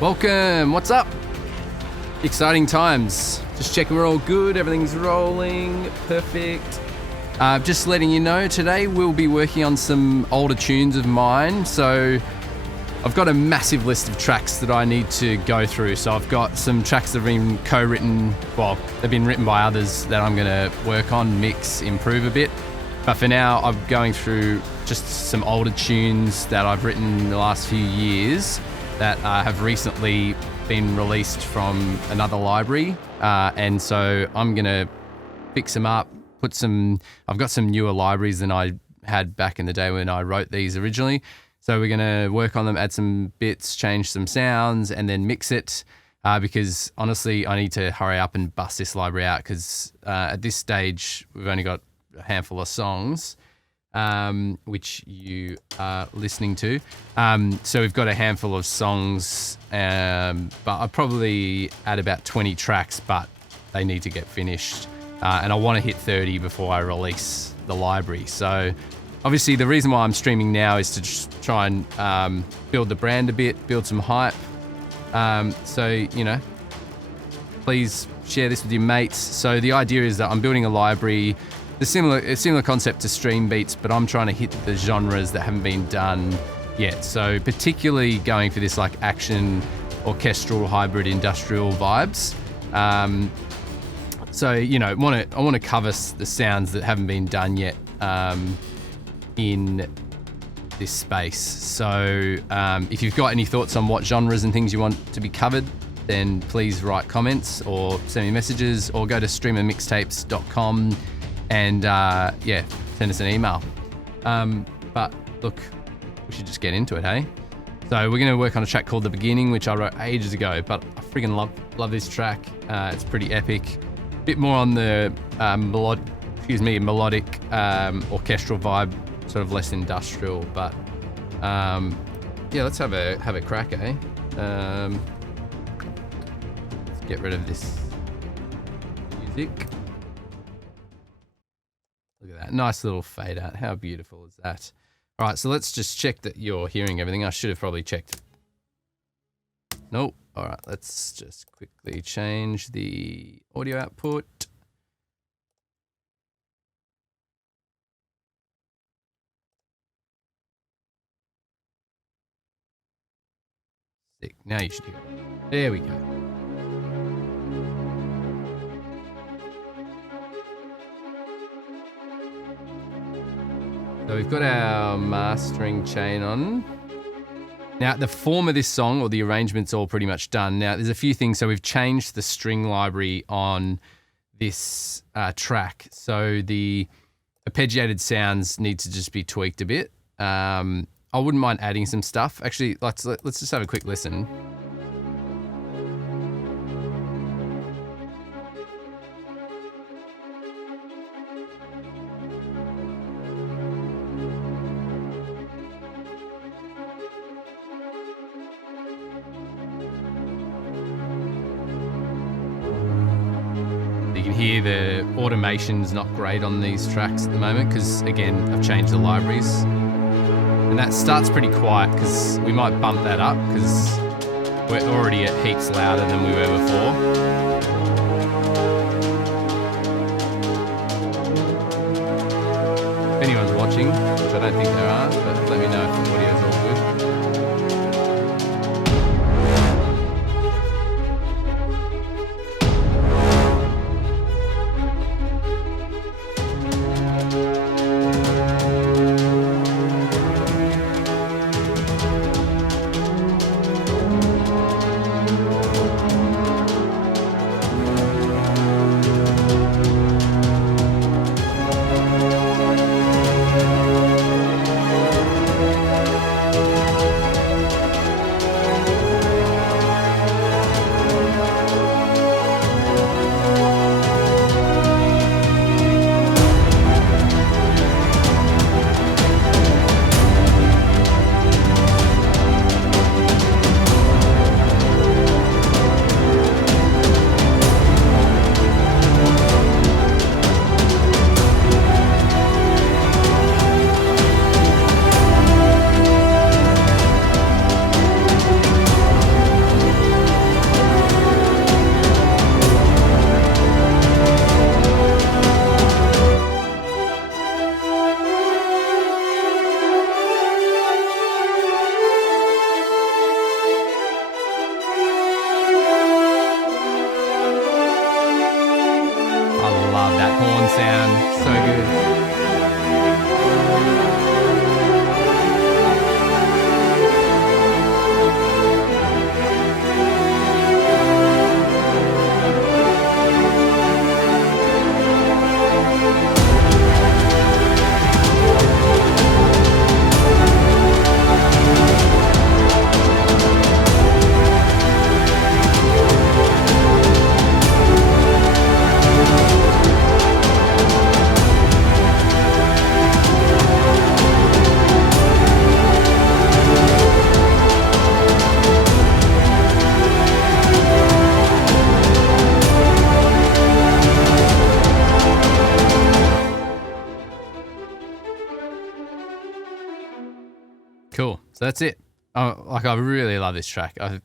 Welcome, what's up? Exciting times. Just checking we're all good, everything's rolling, perfect. Just letting you know, today we'll be working on some older tunes of mine. So I've got a massive list of tracks that I need to go through. So I've got some tracks that have been co-written, well, they've been written by others that I'm gonna work on, mix, improve a bit. But for now, I'm going through just some older tunes that I've written in the last few years that have recently been released from another library. And so I'm gonna fix them up, I've got some newer libraries than I had back in the day when I wrote these originally. So we're gonna work on them, add some bits, change some sounds, and then mix it. Because honestly, I need to hurry up and bust this library out because at this stage, we've only got a handful of songs. Which you are listening to. So we've got a handful of songs, but I'll probably add about 20 tracks, but they need to get finished. And I want to hit 30 before I release the library. So obviously the reason why I'm streaming now is to just try and build the brand a bit, build some hype. So, you know, please share this with your mates. So the idea is that I'm building a library, a similar concept to streambeats, but I'm trying to hit the genres that haven't been done yet. So particularly going for this like action, orchestral, hybrid, industrial vibes. So, you know, I want to cover the sounds that haven't been done yet in this space. So if you've got any thoughts on what genres and things you want to be covered, then please write comments or send me messages or go to streamermixtapes.com and yeah, send us an email. But look, we should just get into it, hey? So we're gonna work on a track called The Beginning, which I wrote ages ago, but I freaking love this track. It's pretty epic. Bit more on the melodic orchestral vibe, sort of less industrial, but yeah, let's have a crack, eh? Let's get rid of this music. Look at that, nice little fade out. How beautiful is that? All right, so let's just check that you're hearing everything. I should have probably checked. Nope. All right, let's just quickly change the audio output. Sick. Now you should hear it. There we go. So we've got our mastering chain on. Now the form of this song or the arrangement's all pretty much done. Now there's a few things. So we've changed the string library on this track. So the arpeggiated sounds need to just be tweaked a bit. I wouldn't mind adding some stuff. Actually, let's just have a quick listen. You can hear the automation's not great on these tracks at the moment because, again, I've changed the libraries. And that starts pretty quiet because we might bump that up because we're already at heaps louder than we were before. If anyone's watching, which I don't think there are, but let me know if the audio's all good. Cool. So that's it. Like I really love this track. I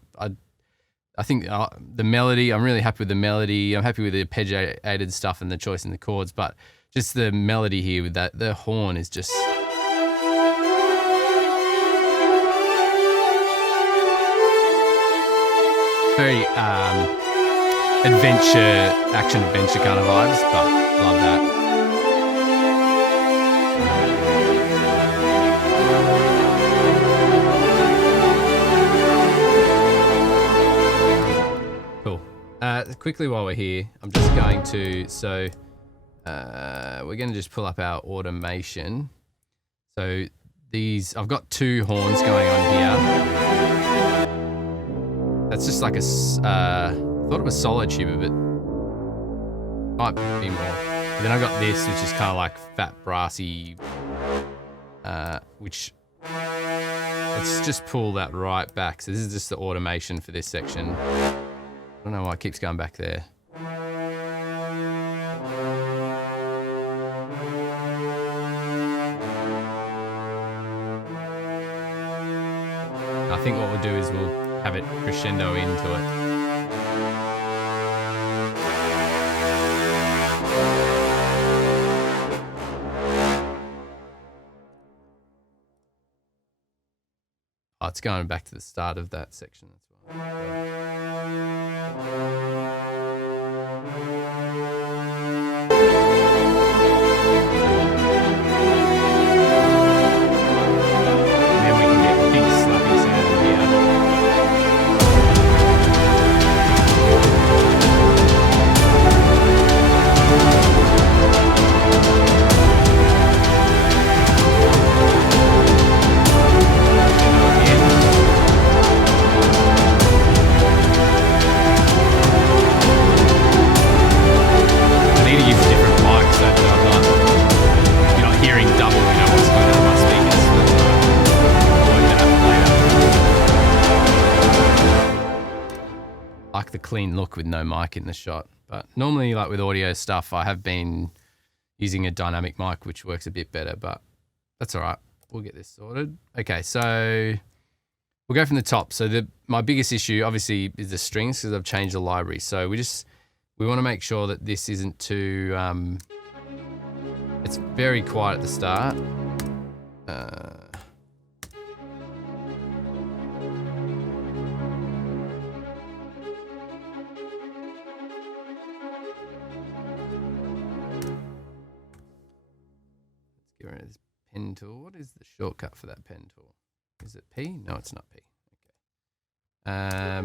think the melody, I'm really happy with the melody. I'm happy with the arpeggiated stuff and the choice in the chords, but just the melody here with that, the horn is just... very action-adventure kind of vibes, but love that. Cool. Quickly while we're here, I'm just going to, we're going to just pull up our automation. So these, I've got 2 horns going on here. That's just like a, thought it was solo tuba, but might be more. And then I've got this, which is kind of like fat brassy, which, let's just pull that right back. So this is just the automation for this section. I don't know why it keeps going back there. I think what we'll do is we'll have it crescendo into it. Oh, it's going back to the start of that section as well. The clean look with no mic in the shot, but normally like with audio stuff I have been using a dynamic mic which works a bit better, but that's all right, we'll get this sorted. Okay, so we'll go from the top. So my biggest issue obviously is the strings because I've changed the library, so we want to make sure that this isn't too it's very quiet at the start. This pen tool. What is the shortcut for that pen tool? Is it P? No, it's not P. Okay.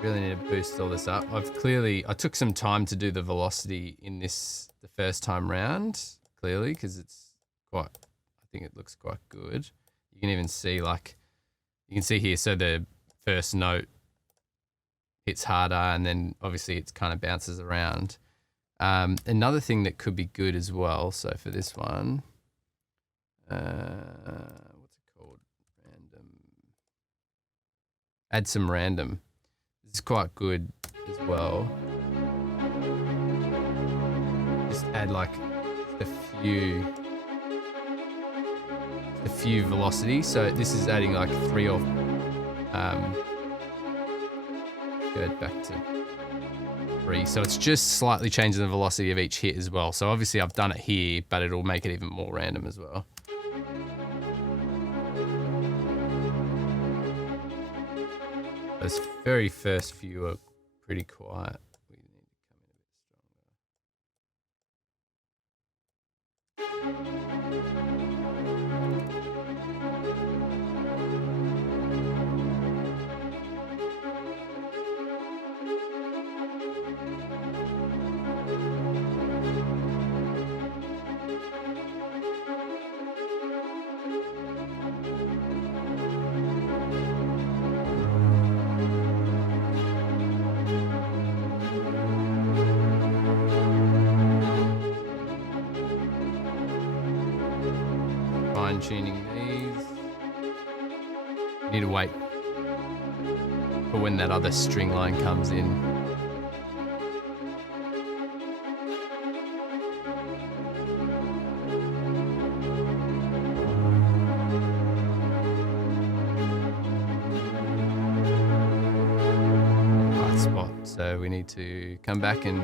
Really need to boost all this up. I took some time to do the velocity in this the first time round, clearly, because it's quite, I think it looks quite good. You can even see, like, you can see here, so the first note hits harder and then obviously it kind of bounces around. Another thing that could be good as well, so for this one, what's it called? Random. Add some random. This is quite good as well. Just add like a few velocity. So this is adding like 3 or go back to 3. So it's just slightly changing the velocity of each hit as well. So obviously I've done it here, but it'll make it even more random as well. Those very first few are pretty quiet. We need to come in a bit stronger. Tuning these. Need to wait for when that other string line comes in. Right spot. So we need to come back and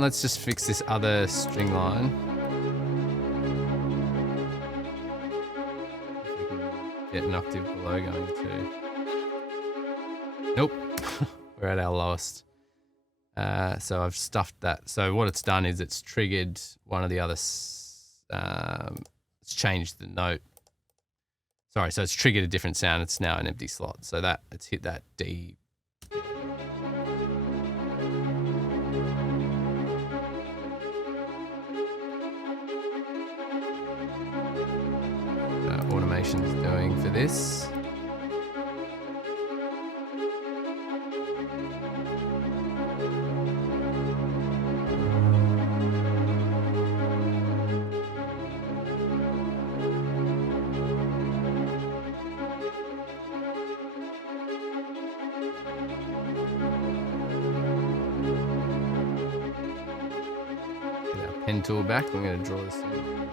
let's just fix this other string line. Get an octave below going to. Nope, we're at our lowest. So I've stuffed that. So what it's done is it's triggered one of the other. It's changed the note. Sorry, so it's triggered a different sound. It's now an empty slot. So that it's hit that D. Automation's doing for this. Get our pen tool back. I'm going to draw this in.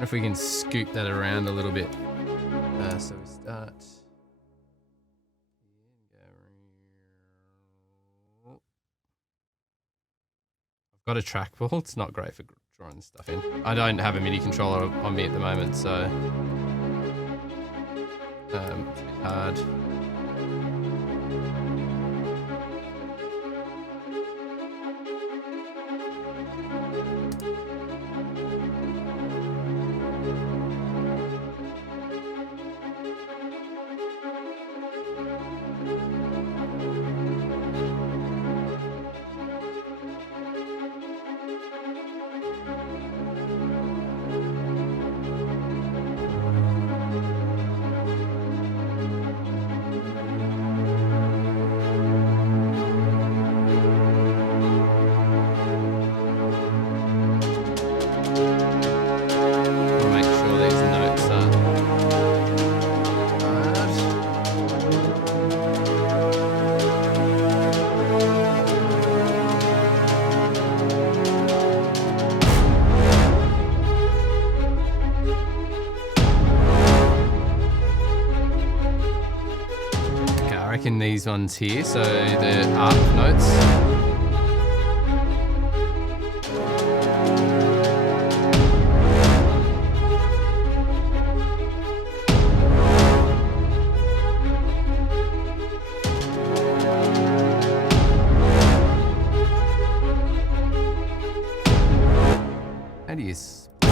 If we can scoop that around a little bit. So we start. I've got a trackball. It's not great for drawing stuff in. I don't have a MIDI controller on me at the moment, so it's a bit hard. These ones here, so the arc notes. How do you split? I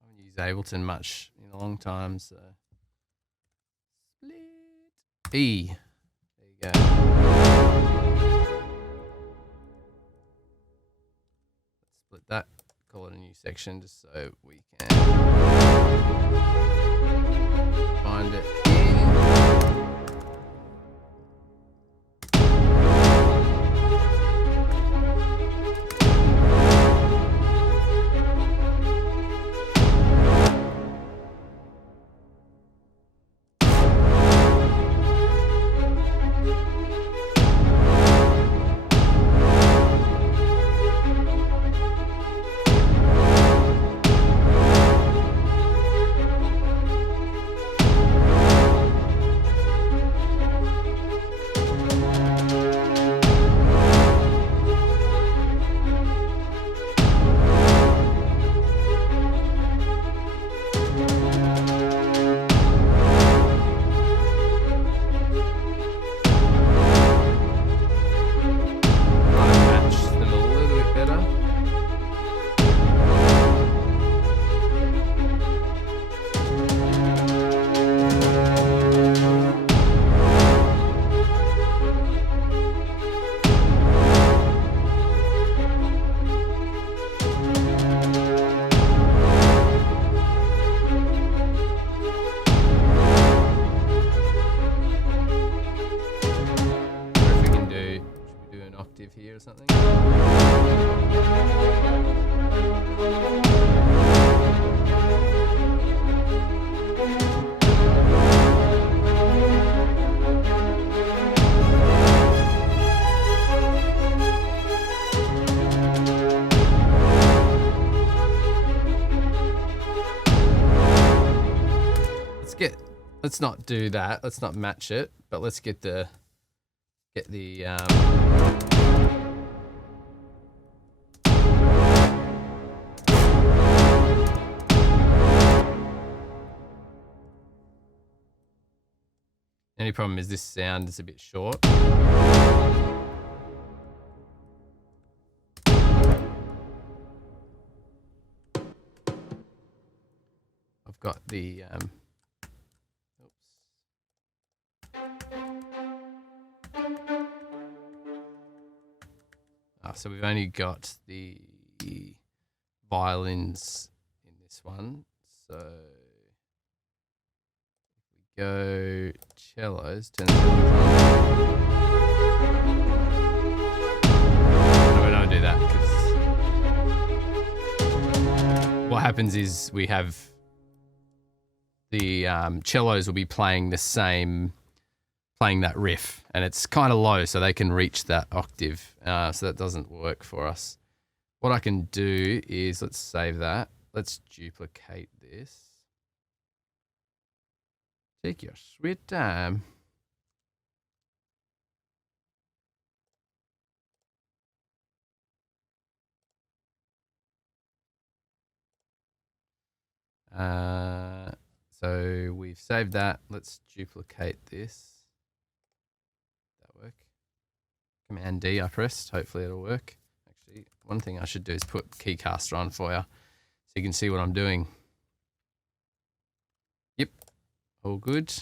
haven't used Ableton much in a long time, so split E. There you go. Let's split that. Call it a new section just so we can find it here. Here or something. Let's not do that. Let's not match it, but let's get the only problem is this sound is a bit short. I've got the so we've only got the violins in this one. So if we go cellos, turn the cellos on. No, we don't do that because what happens is we have the cellos will be playing that riff, and it's kind of low, so they can reach that octave. So that doesn't work for us. What I can do is, let's save that. Let's duplicate this. Take your sweet time. So we've saved that. Let's duplicate this. Work. Command D I pressed. Hopefully it'll work. Actually, one thing I should do is put Keycaster on for you so you can see what I'm doing. Yep, all good.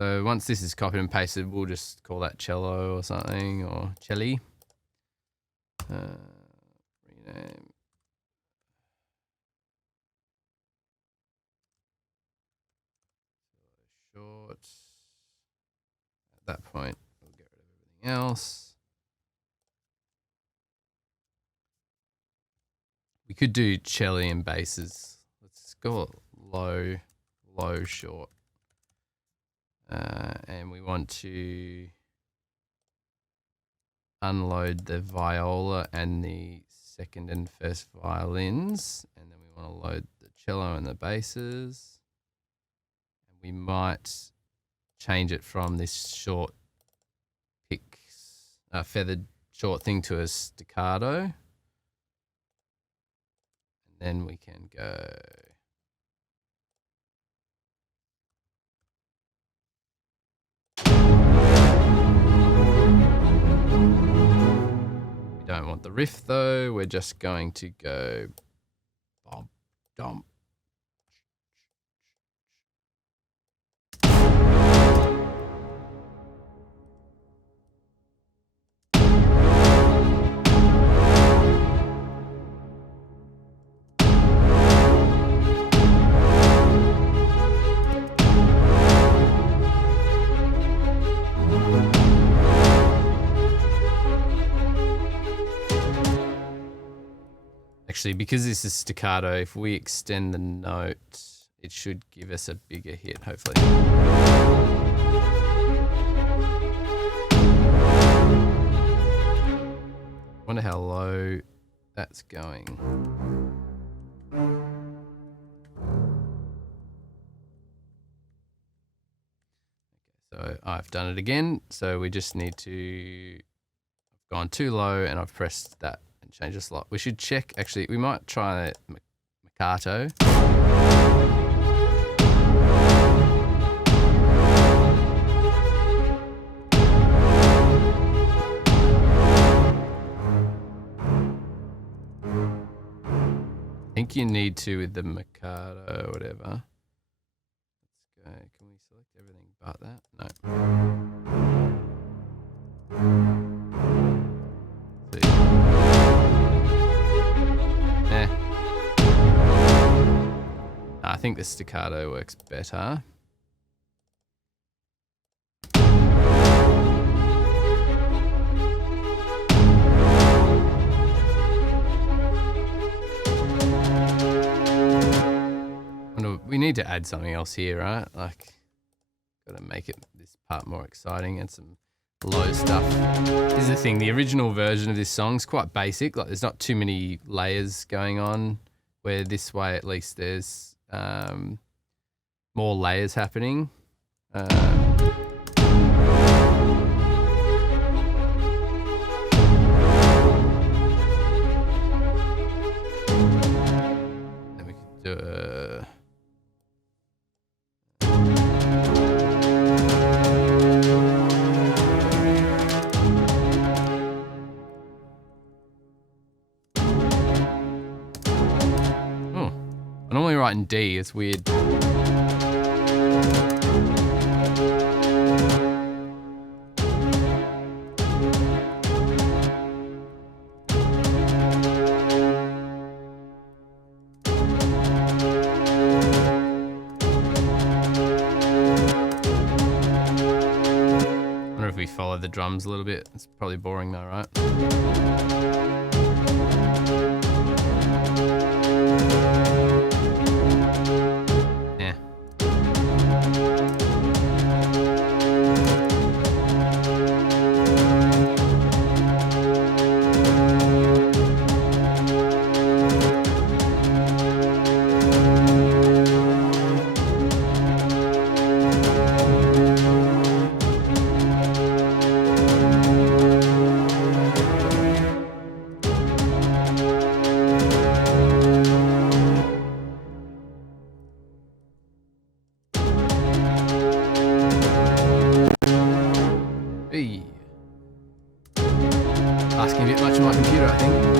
So once this is copied and pasted, we'll just call that cello or something, or celli. Rename. Short. At that point, we'll get rid of everything else. We could do cello and basses. Let's go low, low, short. And we want to unload the viola and the second and first violins. And then we want to load the cello and the basses. And we might change it from this short pick, feathered short thing to a staccato. And then we can go. We don't want the riff though. We're just going to go bump, dump, Actually, because this is staccato, if we extend the note, it should give us a bigger hit, hopefully. Wonder how low that's going. So I've done it again. So we just need to, I've gone too low and I've pressed that and changed the slot. We should check, actually, we might try Mikado. I think you need to with the Mikado or whatever. Let's go. Can we select everything but that? No. See. I think the staccato works better. We need to add something else here, right? Like, gotta make it this part more exciting and some low stuff. This is the thing, the original version of this song's quite basic. Like, there's not too many layers going on, where this way at least there's more layers happening. Then we can do a... I normally write in D, it's weird. I wonder if we follow the drums a little bit. It's probably boring though, right? Asking a bit much of my computer, I think.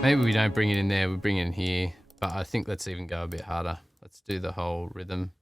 Maybe we don't bring it in there, we bring it in here. But I think let's even go a bit harder. Let's do the whole rhythm.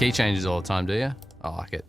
Key changes all the time, do you? I like it.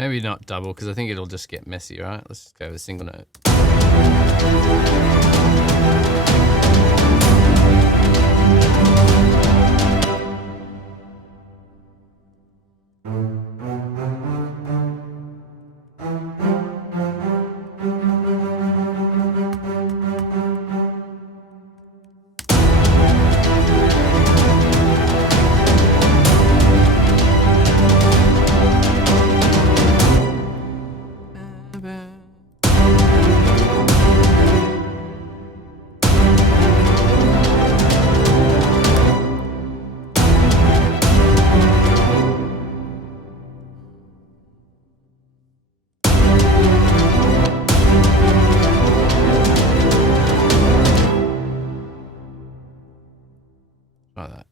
Maybe not double, because I think it'll just get messy, right? Let's just go with a single note. Try that.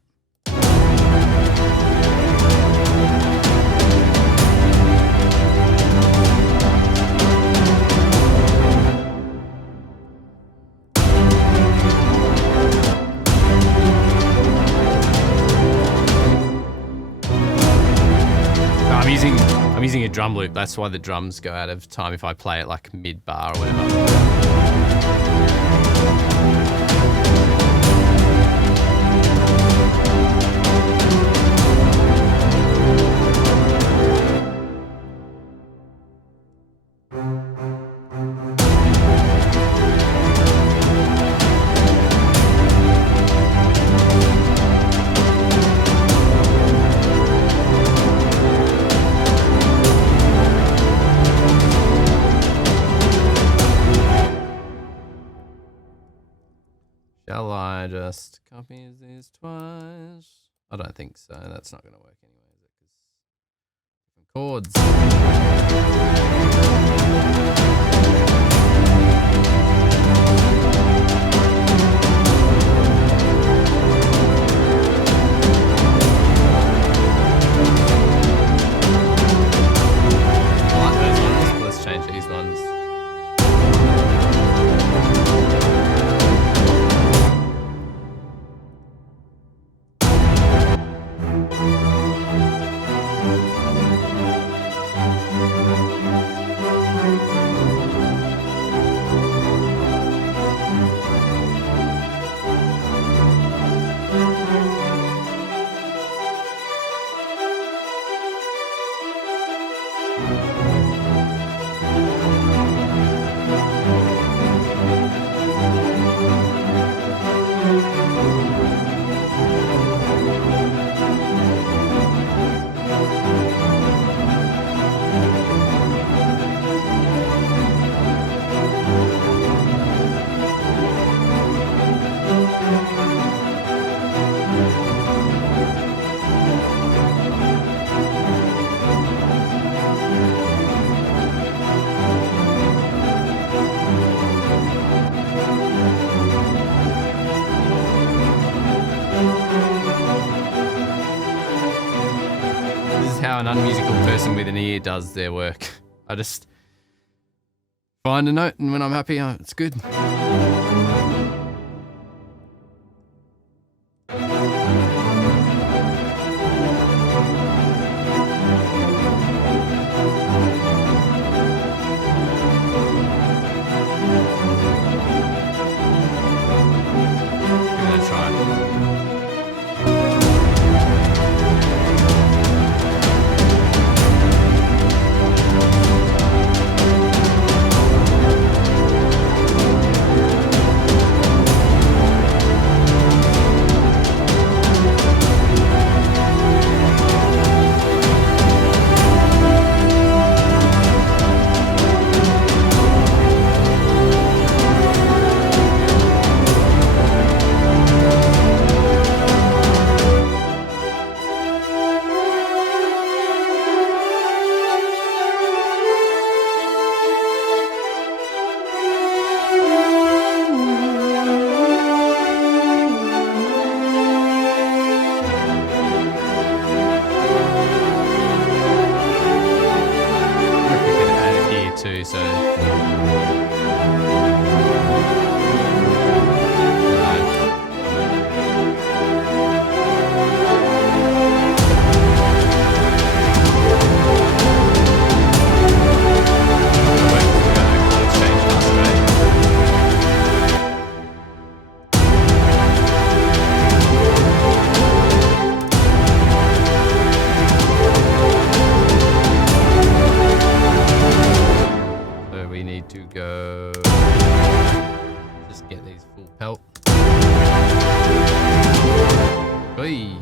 I'm using a drum loop. That's why the drums go out of time if I play it like mid bar or whatever. Shall I just copy these twice? I don't think so. That's not going to work anyway, is it? Because I like those ones. Let's change these ones. How an unmusical person with an ear does their work. I just find a note, and when I'm happy, it's good. Give it a try. Oi.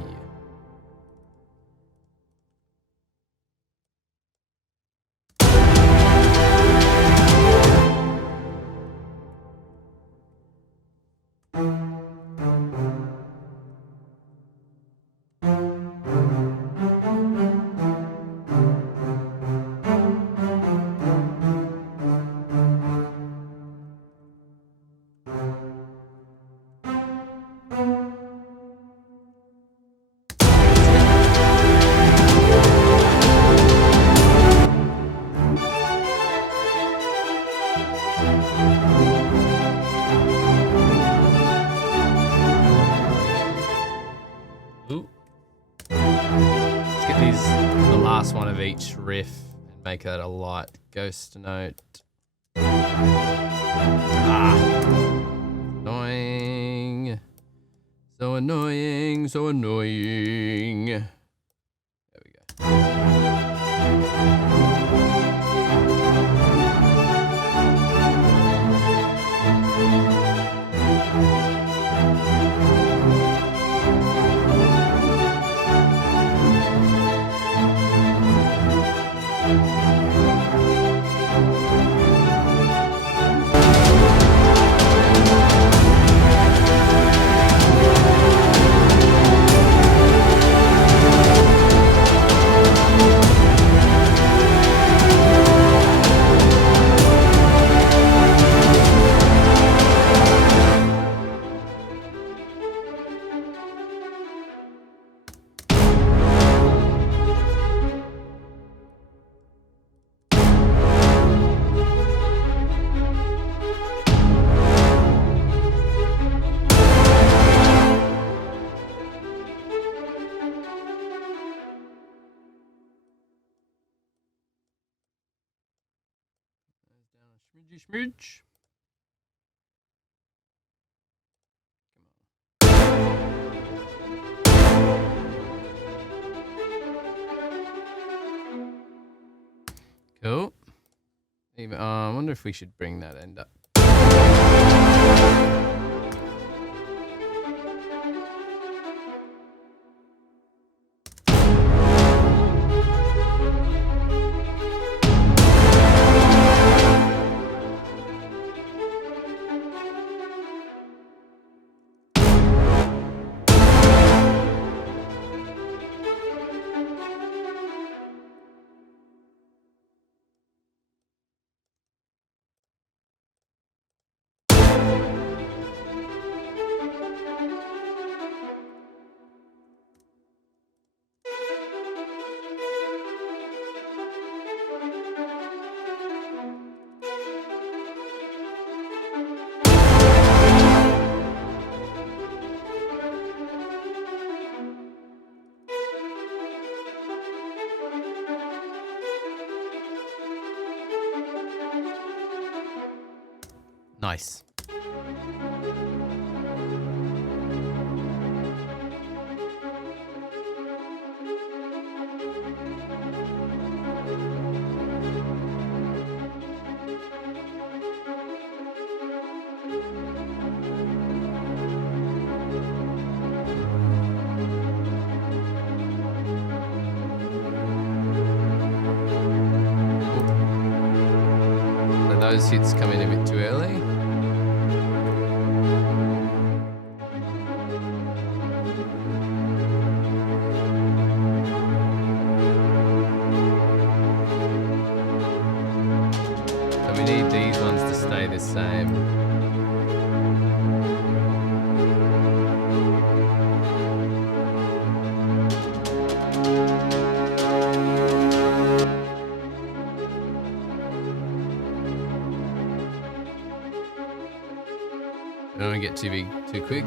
One of each riff and make that a light ghost note. Annoying. So annoying, so annoying. There we go. Smidge. Cool. I wonder if we should bring that end up. Nice. So those hits come in a bit too early. Same. I don't want to get too big too quick.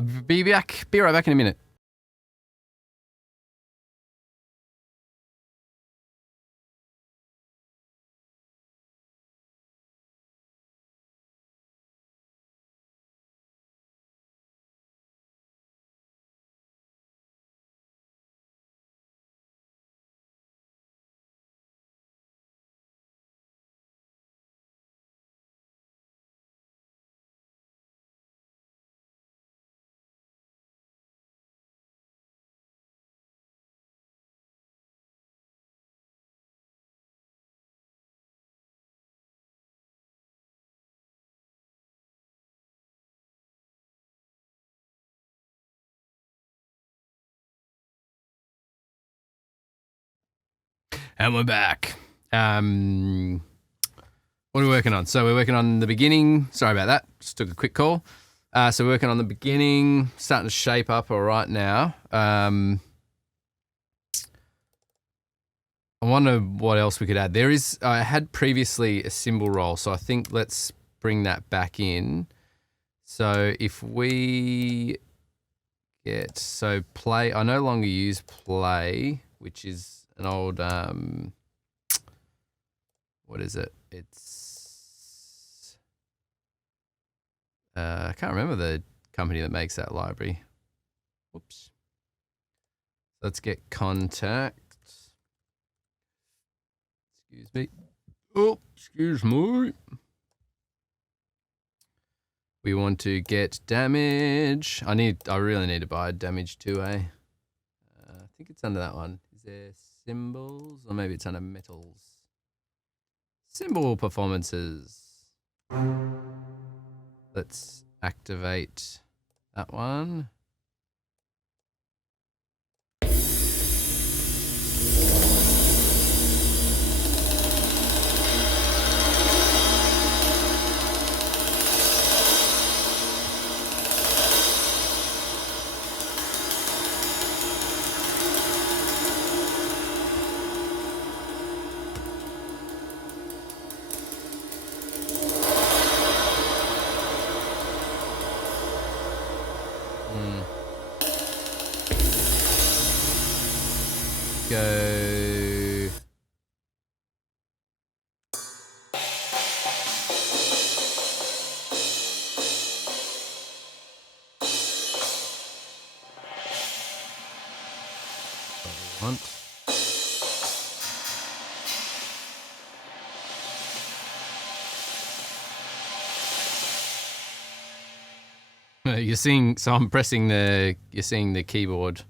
Be right back in a minute. And we're back. What are we working on? So we're working on the beginning. Sorry about that. Just took a quick call. So we're working on the beginning, starting to shape up all right now. I wonder what else we could add. I had previously a cymbal roll, so I think let's bring that back in. So if we play, I no longer use play, which is an old, what is it? It's, I can't remember the company that makes that library. Whoops. Let's get contact. Excuse me. Oh, excuse me. We want to get damage. I really need to buy damage 2A. I think it's under that one. Is there symbols, or maybe it's under metals? Symbol performances. Let's activate that one. Go. Want. You're seeing, so I'm pressing you're seeing the keyboard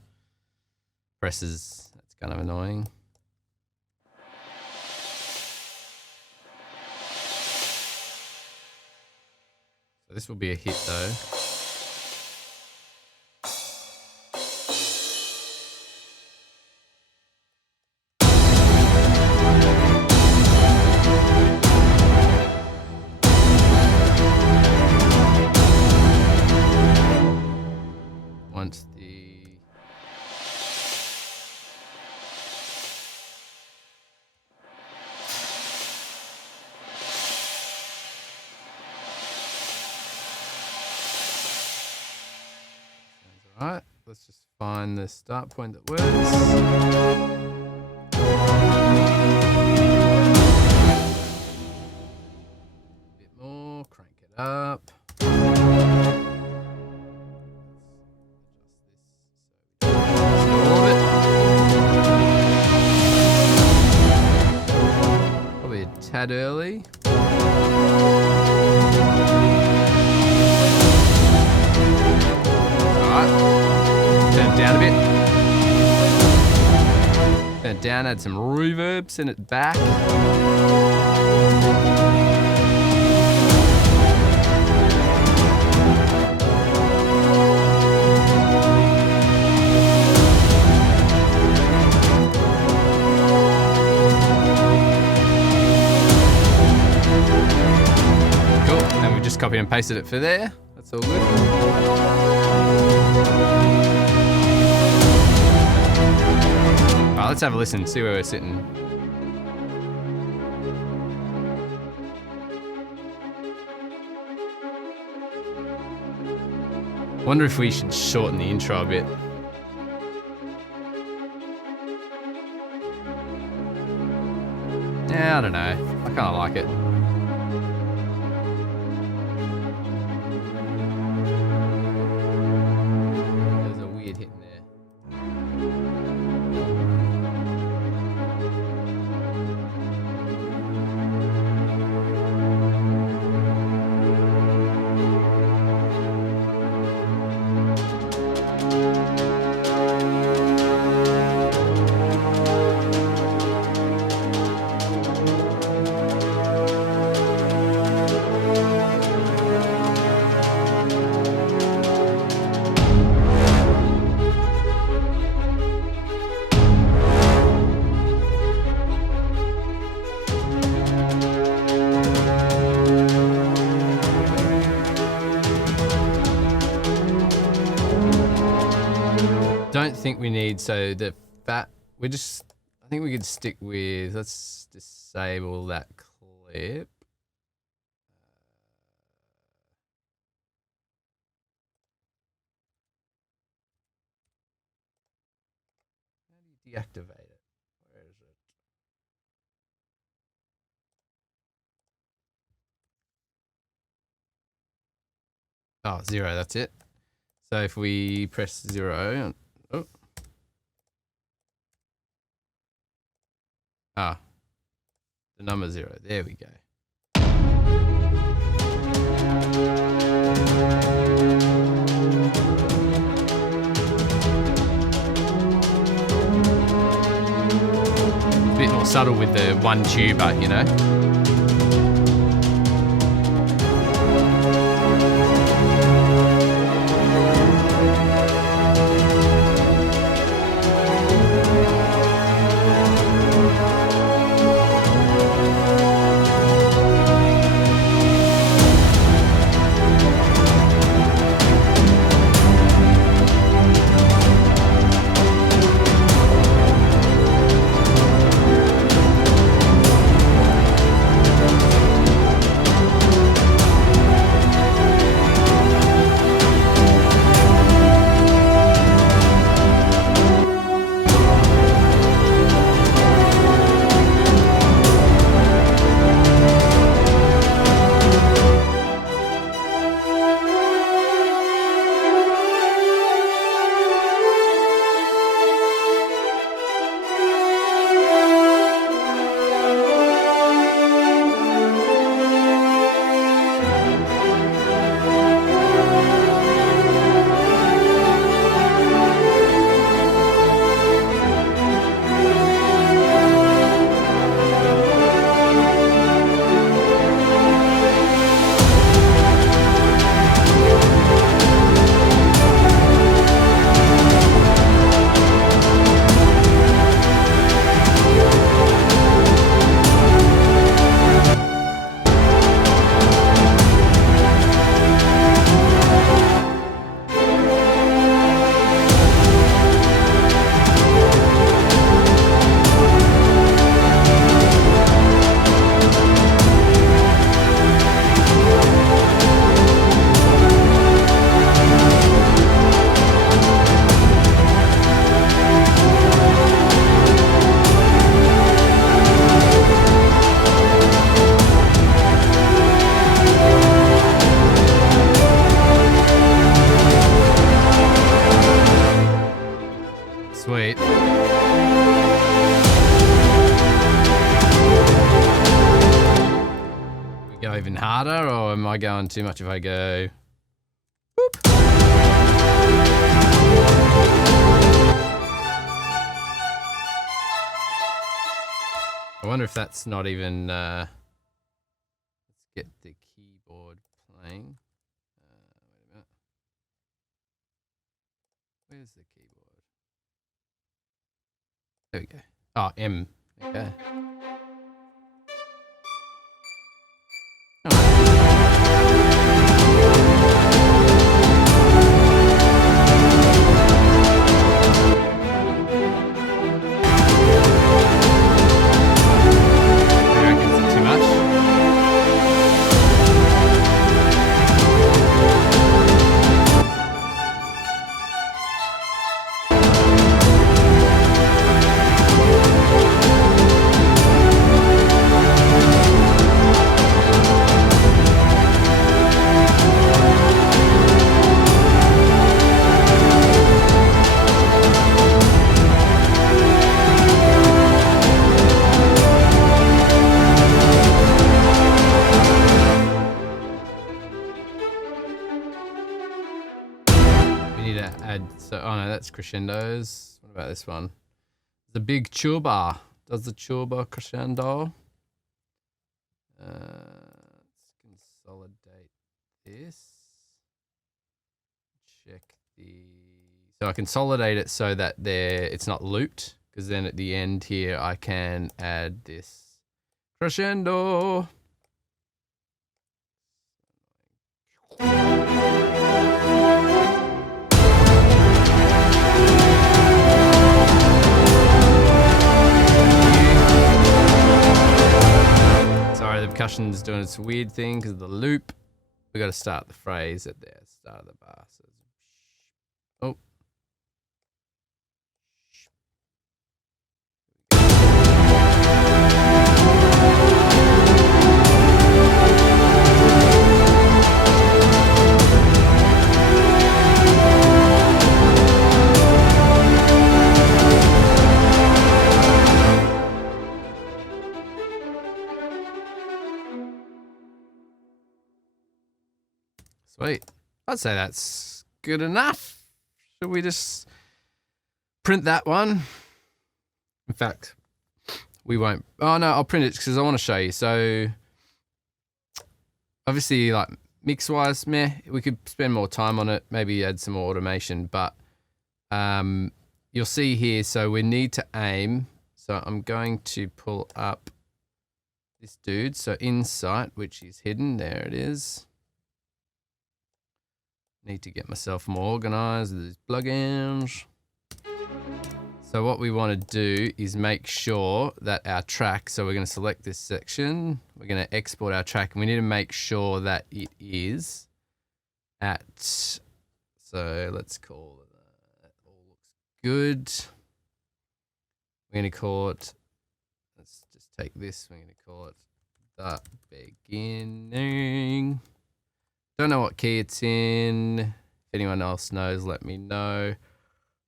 presses. That's kind of annoying. So this will be a hit though. Once the alright, let's just find the start point that works. A bit more, crank it up. Probably a tad early. Turn it down a bit. Turn it down, add some reverb, send it back. Cool, and we just copied and pasted it for there. That's all good. Let's have a listen, see where we're sitting. Wonder if we should shorten the intro a bit. Yeah, I don't know. I kind of like it. There's a weird hit in there. Don't think we need, so the fat, I think we could stick with, let's disable that clip. How do you deactivate it? Where is it? Oh, 0, that's it. So if we press 0, oh. Ah, the number 0, there we go. A bit more subtle with the one tuber, you know? Sweet. We go even harder, or am I going too much if I go... Boop. I wonder if that's not even... let's get the keyboard playing. Wait a minute. Where's the keyboard? There we go. Oh, M. Okay. So, oh no, that's crescendos. What about this one? The big tuba. Does the tuba crescendo? Let's consolidate this. Check the... So I consolidate it so that it's not looped, because then at the end here I can add this crescendo. Sorry, the percussion's doing its weird thing because of the loop. We got to start the phrase at the start of the bar. So, oh. Sweet. I'd say that's good enough. Should we just print that one? In fact, we won't. Oh, no, I'll print it because I want to show you. So, obviously, like, mix-wise, meh, we could spend more time on it, maybe add some more automation, but you'll see here, so we need to aim. So I'm going to pull up this dude. So Insight, which is hidden. There it is. Need to get myself more organized with these plugins. So what we want to do is make sure that our track, so we're going to select this section, we're going to export our track, and we need to make sure that it is at, so let's call it, that all looks good. We're going to call it, let's just take this, we're going to call it the beginning. Don't know what key it's in. If anyone else knows, let me know. I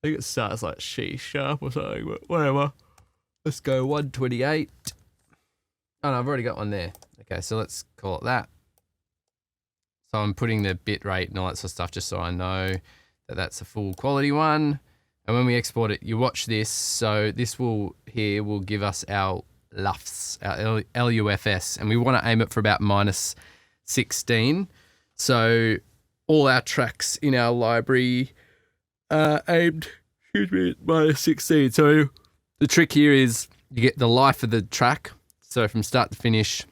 think it starts like C sharp or something, but whatever. Let's go 128. Oh no, I've already got one there. Okay, so let's call it that. So I'm putting the bit rate and all that sort of stuff just so I know that that's a full quality one. And when we export it, you watch this. So this will give us our LUFS, our LUFS, and we want to aim it for about -16. So all our tracks in our library are aimed, excuse me, at -16. So the trick here is you get the life of the track, so from start to finish,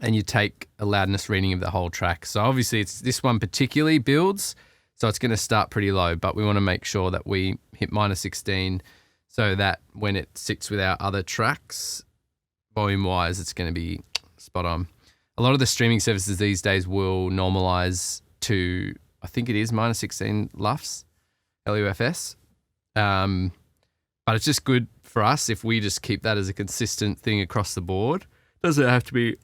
and you take a loudness reading of the whole track. So obviously it's this one particularly builds, so it's going to start pretty low, but we want to make sure that we hit -16 so that when it sits with our other tracks, volume-wise, it's going to be spot on. A lot of the streaming services these days will normalize to, I think it is -16 LUFS, LUFS. But it's just good for us if we just keep that as a consistent thing across the board. Doesn't have to be,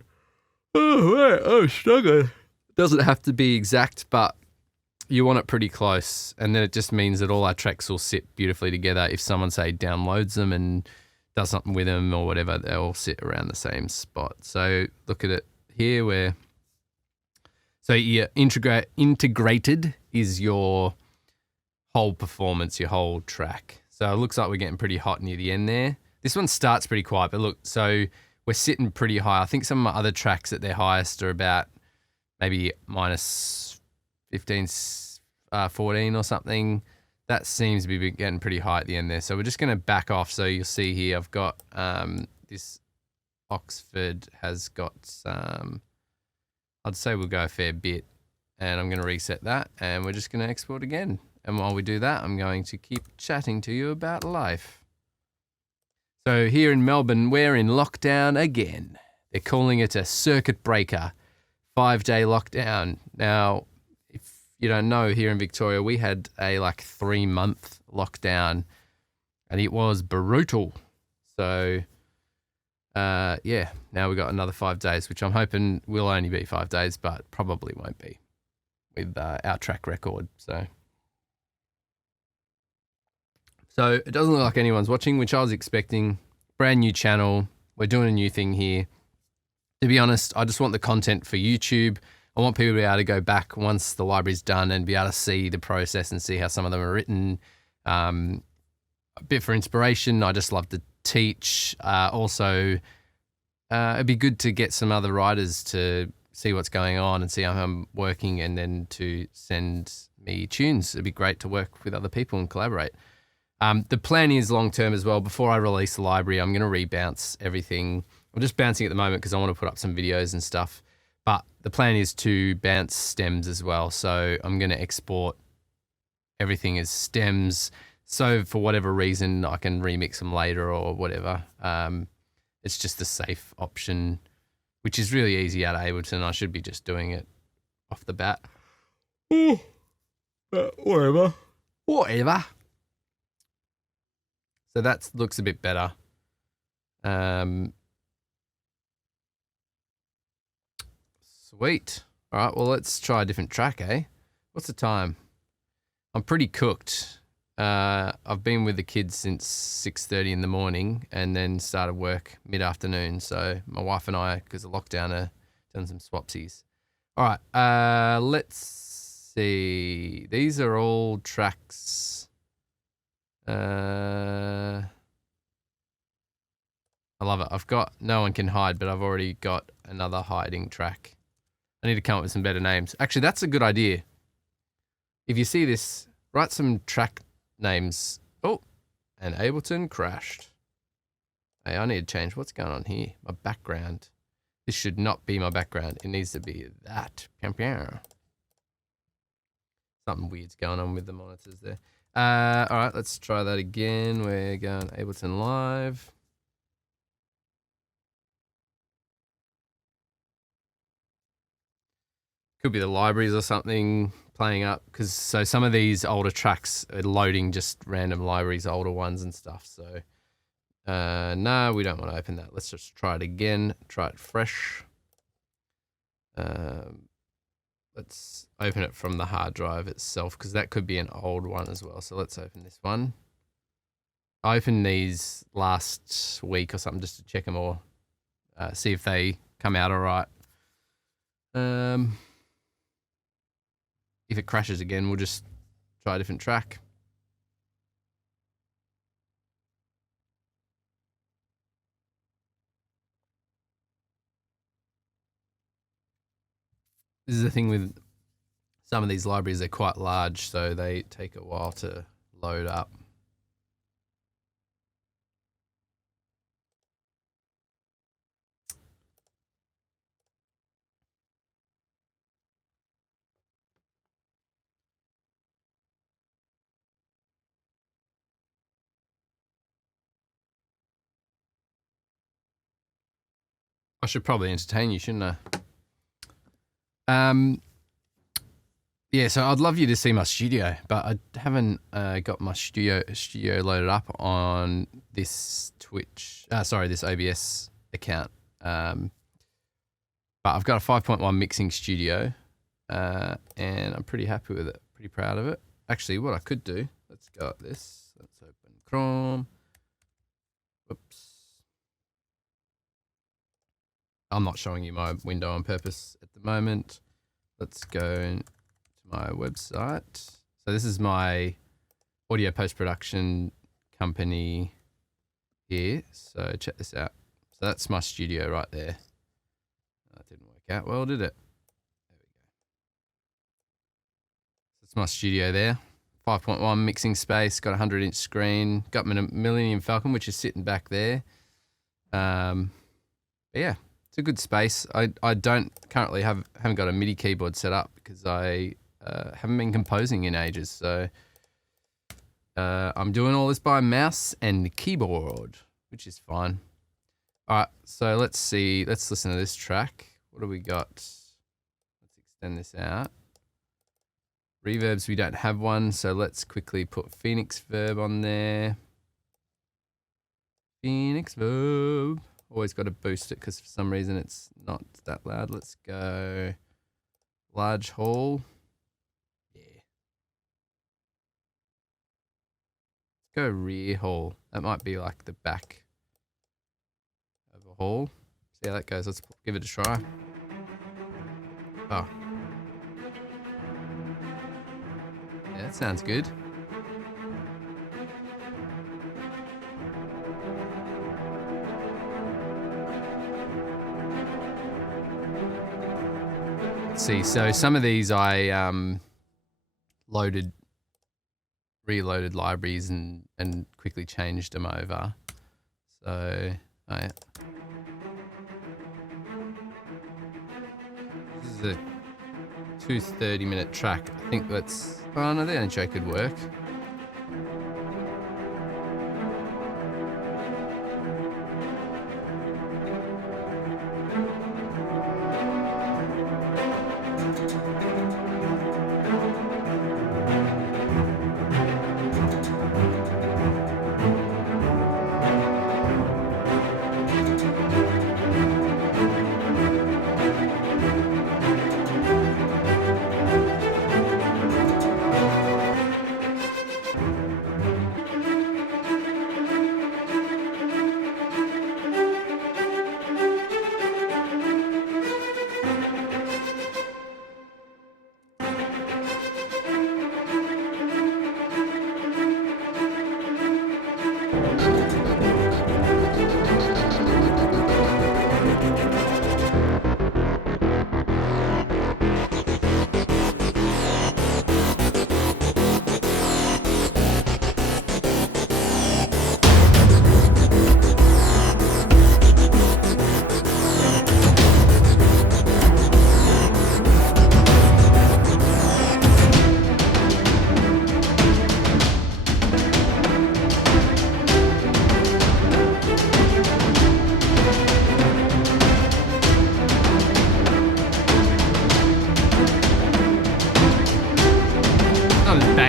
struggling. Doesn't have to be exact, but you want it pretty close. And then it just means that all our tracks will sit beautifully together. If someone, say, downloads them and does something with them or whatever, they'll all sit around the same spot. So look at it here where, so integrated is your whole performance, your whole track. So it looks like we're getting pretty hot near the end there. This one starts pretty quiet, but look, so we're sitting pretty high. I think some of my other tracks at their highest are about maybe -15, 14 or something. That seems to be getting pretty high at the end there. So we're just going to back off. So you'll see here, I've got this Oxford has got some, I'd say we'll go a fair bit, and I'm going to reset that, and we're just going to export again. And while we do that, I'm going to keep chatting to you about life. So here in Melbourne, we're in lockdown again. They're calling it a circuit breaker, 5-day lockdown. Now, if you don't know, here in Victoria, we had a 3-month lockdown, and it was brutal. So yeah, now we've got another 5 days, which I'm hoping will only be 5 days, but probably won't be with our track record. So it doesn't look like anyone's watching, which I was expecting. Brand new channel. We're doing a new thing here. To be honest, I just want the content for YouTube. I want people to be able to go back once the library's done and be able to see the process and see how some of them are written. A bit for inspiration. I just love to teach. Also, it'd be good to get some other writers to see what's going on and see how I'm working, and then to send me tunes. It'd be great to work with other people and collaborate. The plan is long term as well. Before I release the library, I'm going to rebounce everything. I'm just bouncing at the moment because I want to put up some videos and stuff. But the plan is to bounce stems as well. So I'm going to export everything as stems. So for whatever reason, I can remix them later or whatever. It's just the safe option, which is really easy out of Ableton. I should be just doing it off the bat. Whatever. So that looks a bit better. Sweet. All right, well, let's try a different track, eh? What's the time? I'm pretty cooked. I've been with the kids since 6:30 in the morning and then started work mid-afternoon. So my wife and I, because of lockdown, are doing some swapsies. All right, let's see. These are all tracks. I love it. I've got No One Can Hide, but I've already got another hiding track. I need to come up with some better names. Actually, that's a good idea. If you see this, write some track names. Oh, and Ableton crashed. Hey, I need to change what's going on here. My background. This should not be my background. It needs to be that. Something weird's going on with the monitors there. All right, let's try that again. We're going Ableton Live. Could be the libraries or something playing up, because so some of these older tracks are loading just random libraries, older ones and stuff. So no, we don't want to open that. Let's just try it again. Try it fresh. Let's open it from the hard drive itself, because that could be an old one as well. So let's open this one. I opened these last week or something just to check them all, see if they come out all right. If it crashes again, we'll just try a different track. This is the thing with some of these libraries, they're quite large, so they take a while to load up. I should probably entertain you, shouldn't I? Yeah, so I'd love you to see my studio, but I haven't got my studio loaded up on this this OBS account. But I've got a 5.1 mixing studio, and I'm pretty happy with it, pretty proud of it. Actually, what I could do, let's go at this. Let's open Chrome. Whoops. I'm not showing you my window on purpose at the moment. Let's go to my website. So this is my audio post-production company here. So check this out. So that's my studio right there. That didn't work out well, did it? There we go. So it's my studio there. 5.1 mixing space, got a 100-inch screen, got my Millennium Falcon, which is sitting back there. But yeah. A good space. I don't currently haven't got a MIDI keyboard set up because I haven't been composing in ages. So I'm doing all this by mouse and keyboard, which is fine. All right, so let's see. Let's listen to this track. What do we got? Let's extend this out. Reverbs, we don't have one, so let's quickly put Phoenix Verb on there. Phoenix Verb. Always got to boost it because for some reason it's not that loud. Let's go large hall. Yeah. Let's go rear hall. That might be like the back of a hall. See how that goes. Let's give it a try. Oh, That sounds good. Let's see, so some of these I reloaded libraries and quickly changed them over. So this is a 2:30-minute track. I think that's, oh no, the intro could work.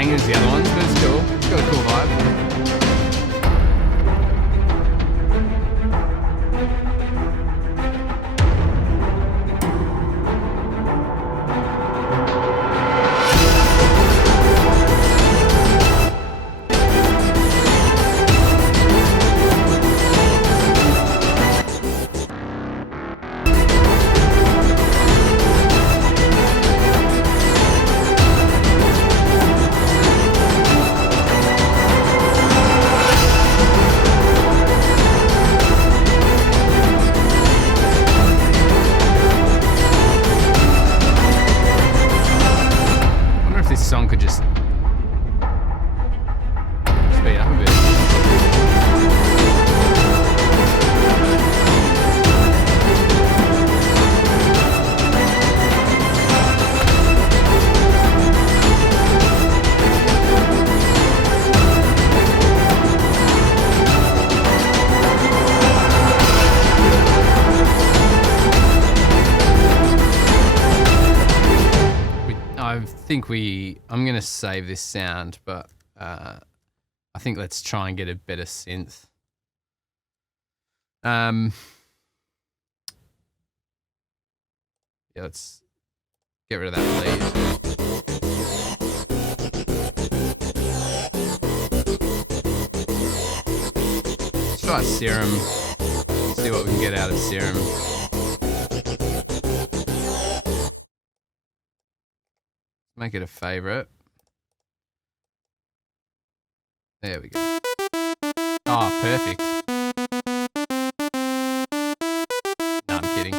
As the other ones, but it's cool. It's got a cool vibe. Song could just speed up a bit. I'm gonna save this sound, but I think let's try and get a better synth. Yeah, let's get rid of that lead. Let's try Serum, see what we can get out of Serum. Make it a favorite. There we go. Oh, perfect. No, I'm kidding.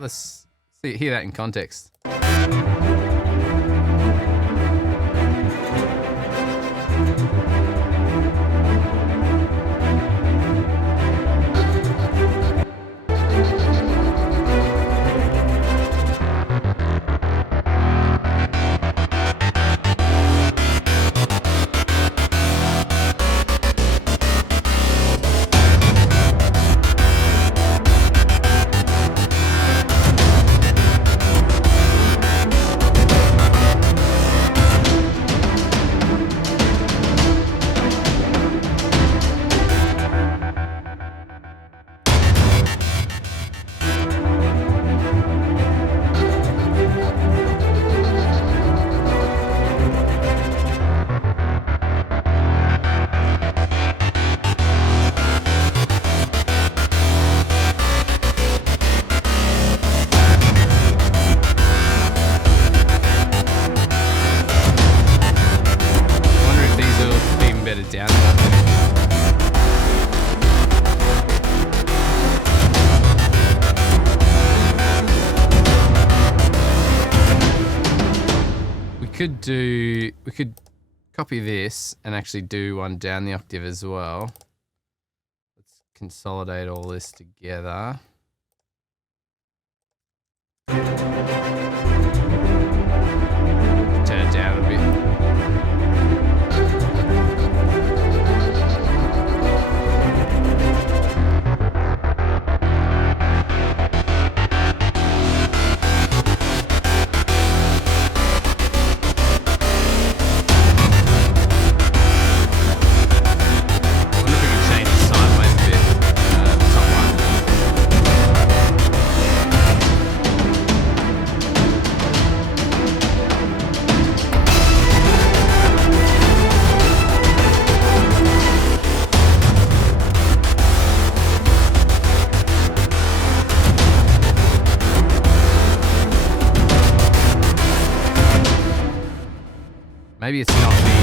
let's hear that in context. We could copy this and actually do one down the octave as well. Let's consolidate all this together. Turn it down a bit. Maybe it's not the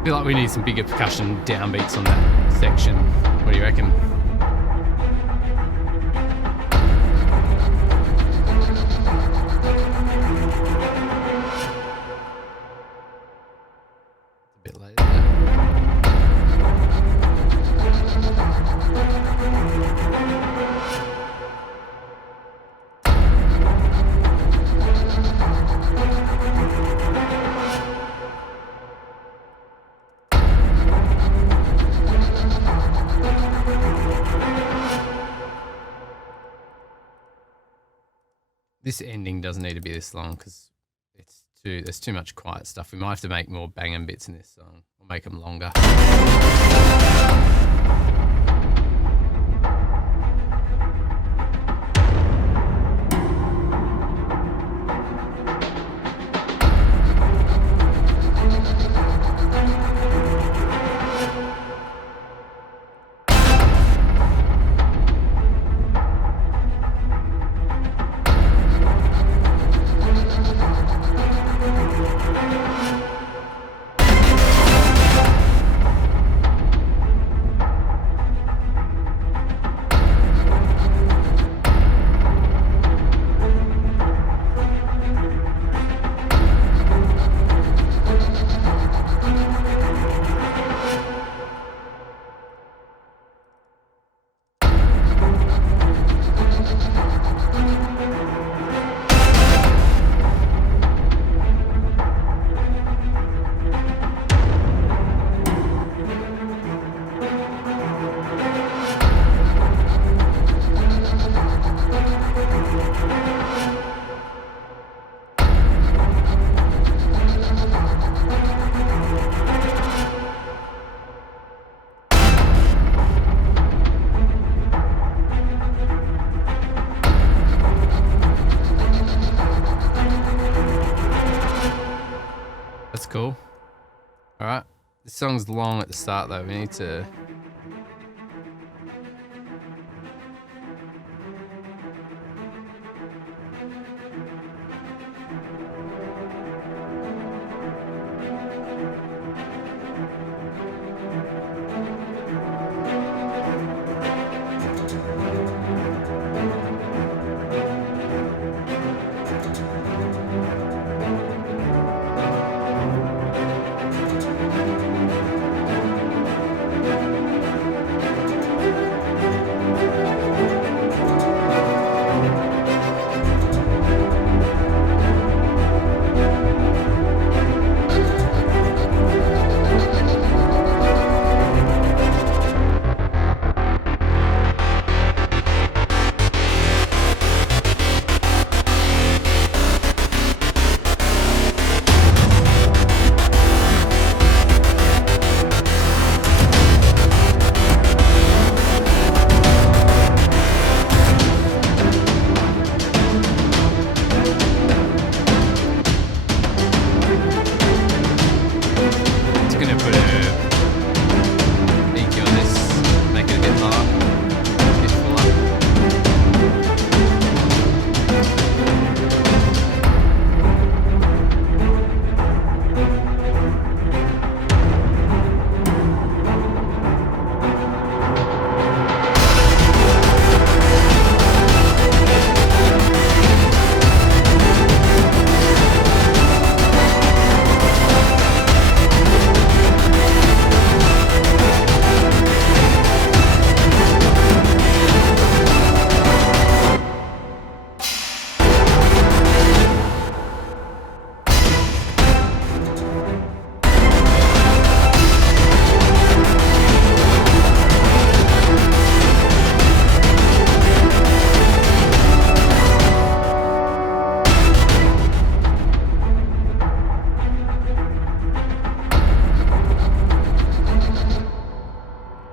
I feel like we need some bigger percussion downbeats on that section. What do you reckon? A bit later. This ending doesn't need to be this long because there's too much quiet stuff. We might have to make more banging bits in this song or make them longer. Cool. All right. This song's long at the start though. We need to...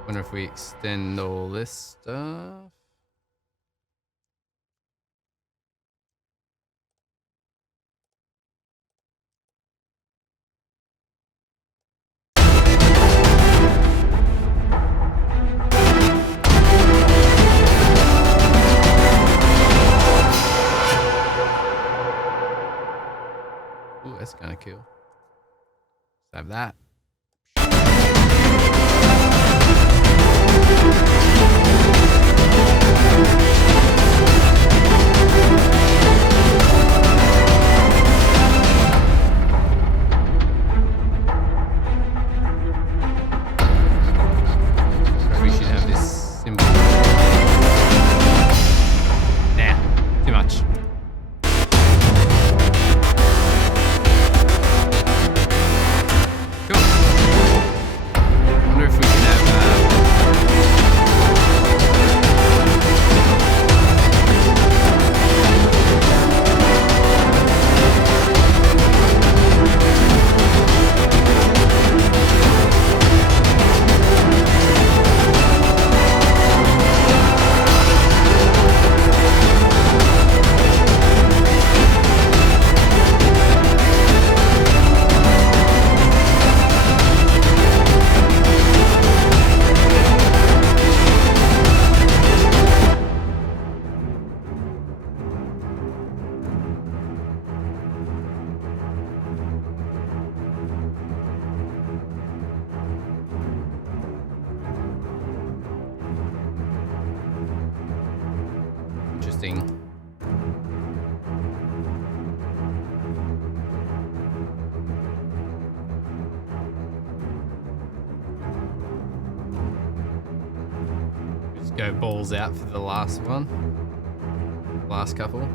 If we extend all this stuff. Ooh, that's kind of cool. Let's have that. We should have this symbol. Nah, too much. Cool. Interesting. Just go balls out for the last one. Last couple.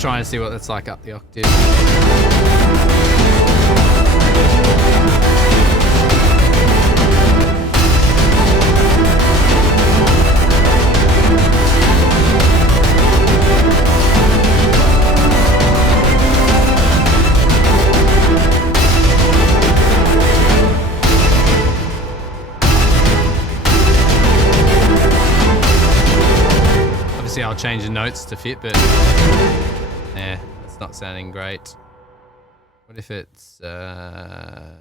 Trying to see what that's like up the octave. Obviously I'll change the notes to fit, but yeah, it's not sounding great. What if it's yeah,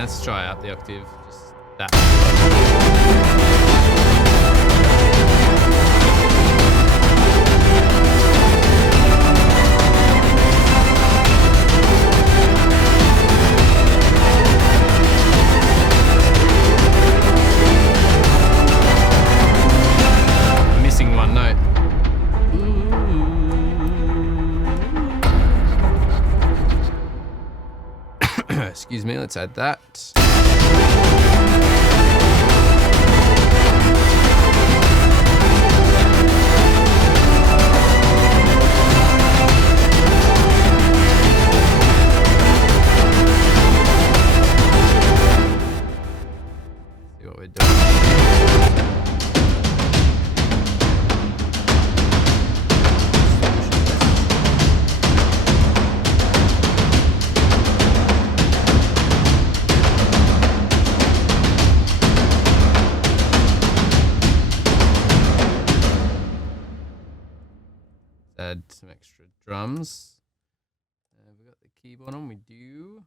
let's try out the octave, just that. One note. Excuse me, let's add that. See what we're doing. Add some extra drums. We got the keyboard on, we do.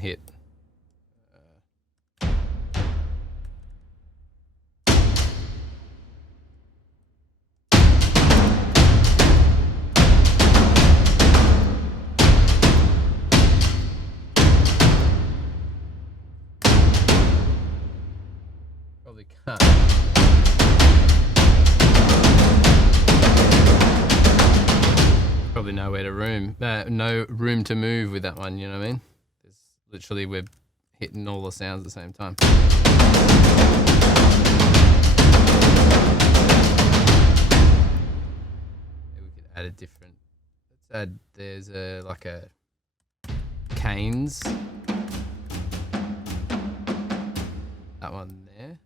hit. Probably can't. Probably nowhere to no room to move with that one, you know what I mean? There's literally, we're hitting all the sounds at the same time. Maybe we could add a different, let's add, there's a, like a canes. That one there.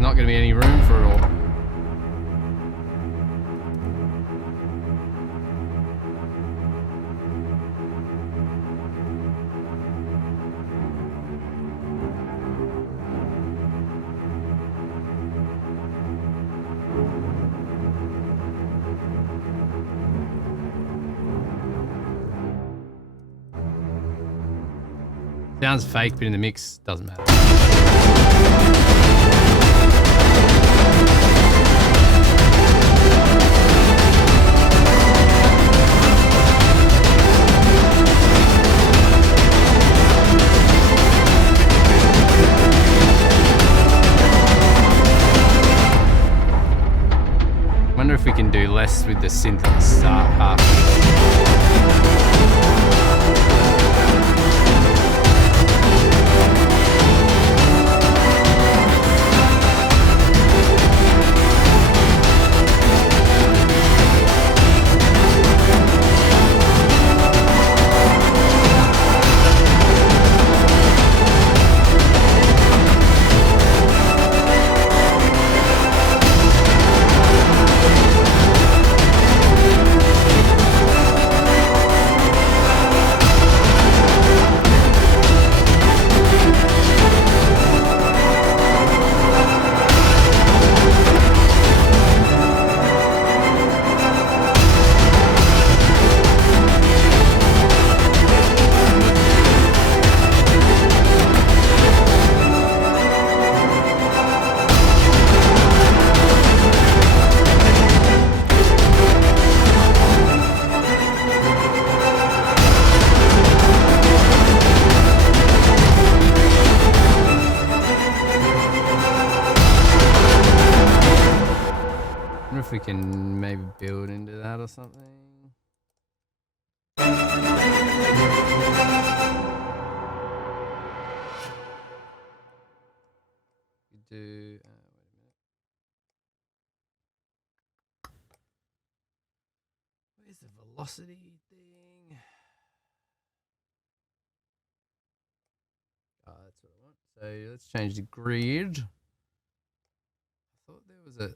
Not going to be any room for it all. Sounds fake, but in the mix, doesn't matter. Wonder if we can do less with the synth at the start half. If we can maybe build into that or something. You do, wait a minute. Where's the velocity thing? Oh, that's what I want. So let's change the grid. I thought there was a...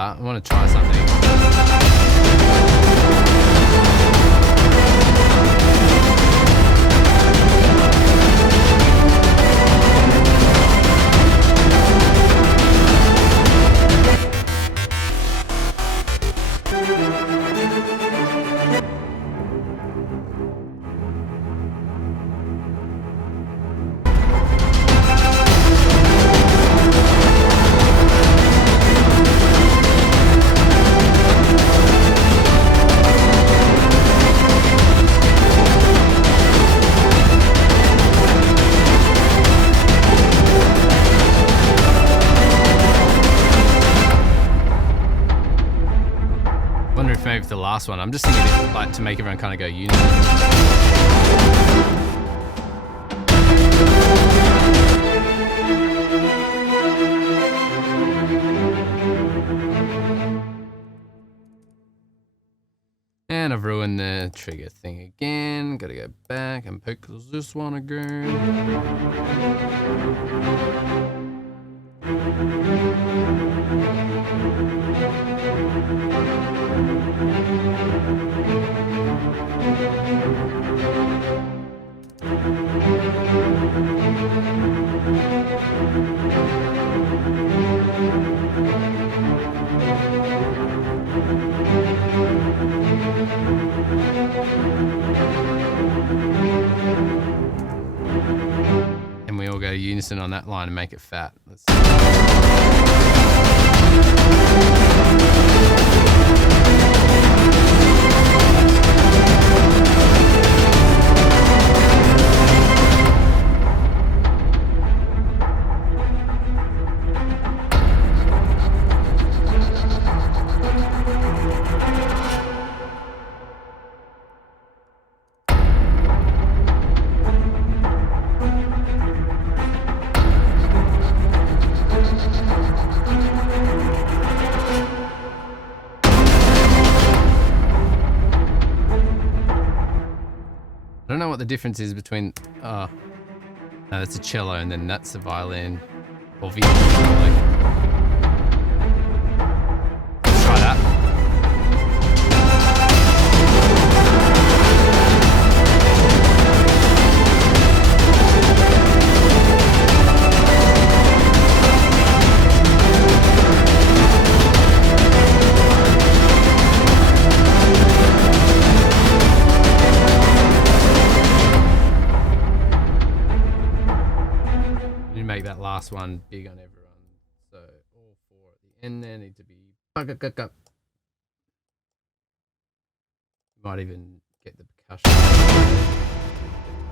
I want to try something. Maybe the last one. I'm just thinking it, like, to make everyone kind of go unison. And I've ruined the trigger thing again. Gotta go back and pick this one again. And we all go unison on that line and make it fat. Let's I don't know what the difference is between, no, that's a cello and then that's a violin or violin. Let's try that. Make that last one big on everyone. So all four at the end there need to be. Might even get the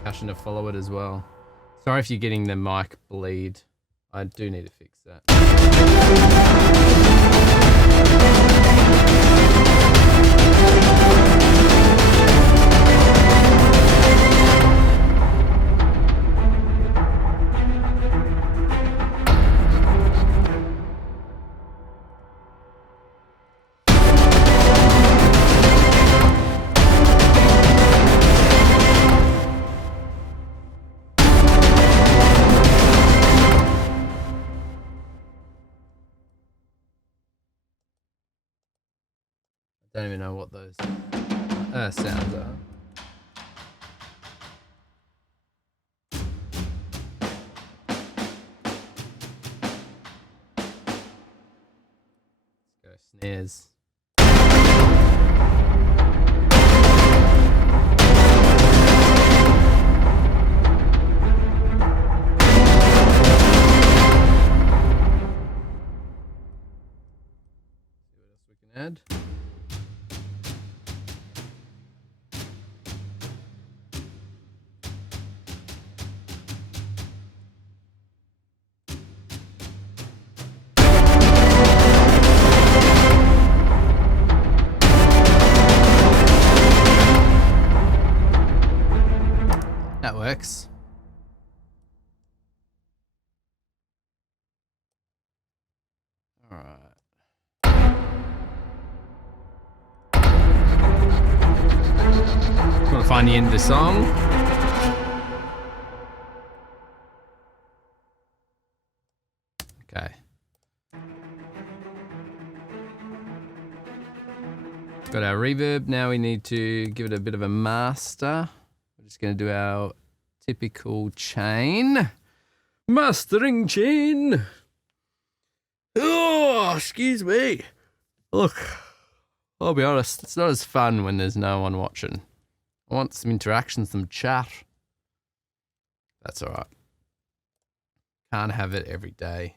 percussion to follow it as well. Sorry if you're getting the mic bleed. I do need to fix that. Don't even know what those sounds are. Let's go snares. See what else we can add. That works. All right. Want to find the end of the song? Okay. Got our reverb. Now we need to give it a bit of a master. We're just going to do our typical chain. Mastering chain. Oh, excuse me. Look, I'll be honest, it's not as fun when there's no one watching. I want some interaction, some chat. That's all right. Can't have it every day.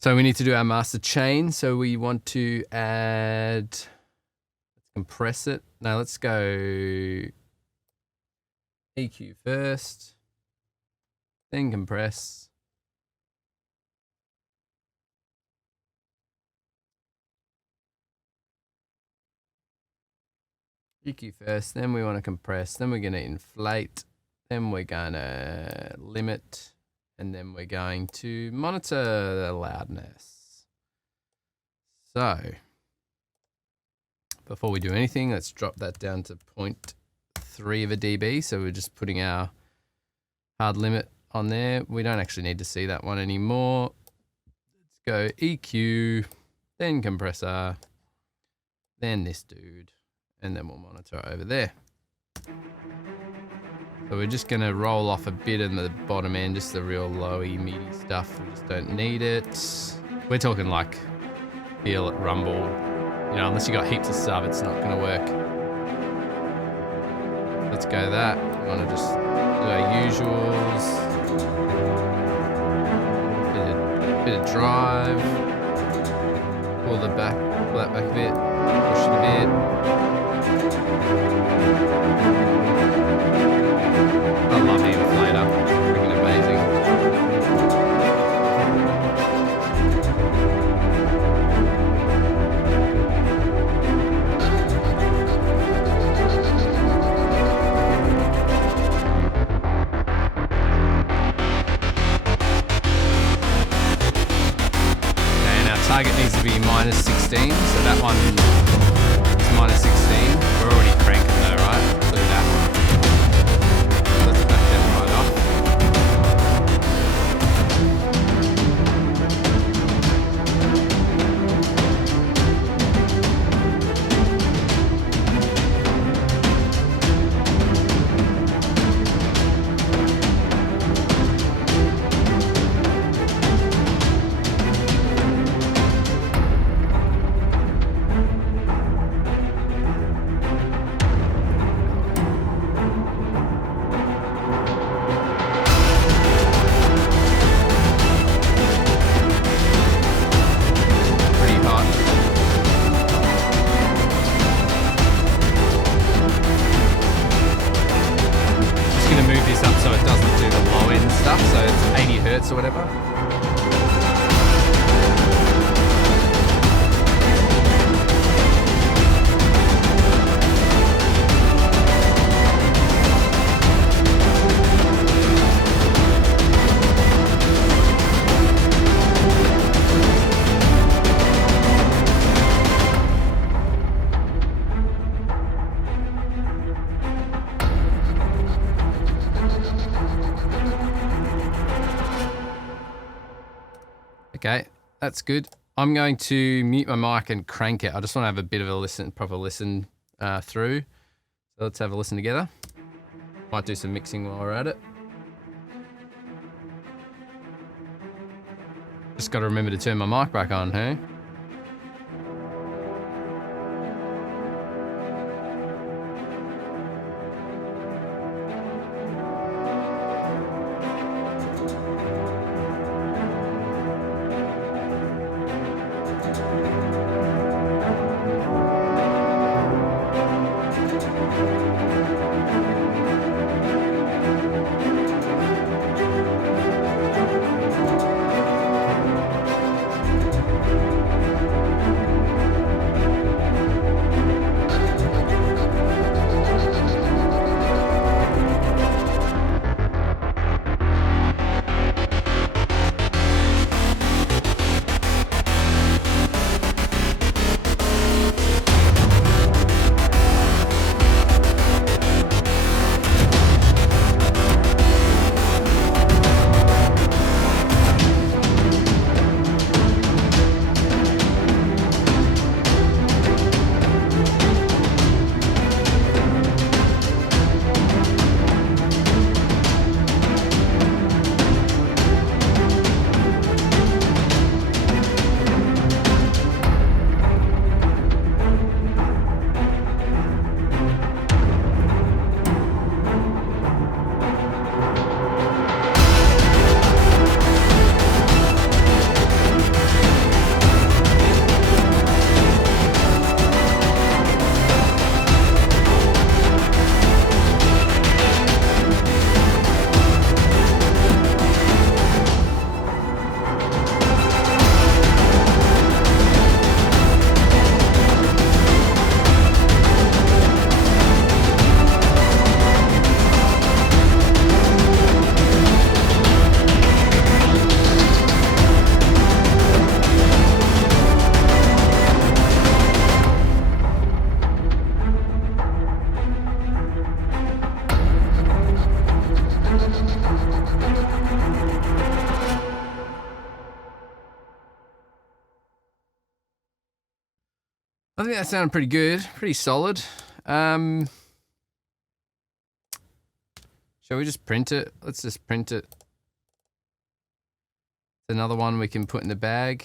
So we need to do our master chain. So we want to add, let's compress it. Now let's go EQ first, then compress. EQ first, then we want to compress, then we're going to inflate, then we're going to limit, and then we're going to monitor the loudness. So, before we do anything, let's drop that down to 0.3 of a dB. So we're just putting our hard limit on there. We don't actually need to see that one anymore. Let's go EQ, then compressor, then this dude. And then we'll monitor it over there. So we're just gonna roll off a bit in the bottom end, just the real lowy, meaty stuff. We just don't need it. We're talking like feel it rumble. You know, unless you got heaps of sub, it's not gonna work. Let's go that. We wanna just do our usuals. Bit of drive. Pull that back a bit. Push it a bit. I love the inflator, freaking amazing. And our target needs to be -16, so that one is -16. We're already cranking though, right? Look at that. Let's back them right off. Or whatever. Okay, that's good. I'm going to mute my mic and crank it. I just want to have a bit of a listen, proper listen through. So let's have a listen together. Might do some mixing while we're at it. Just got to remember to turn my mic back on, hey? I think that sounded pretty good, pretty solid. Shall we just print it? Let's just print it. Another one we can put in the bag.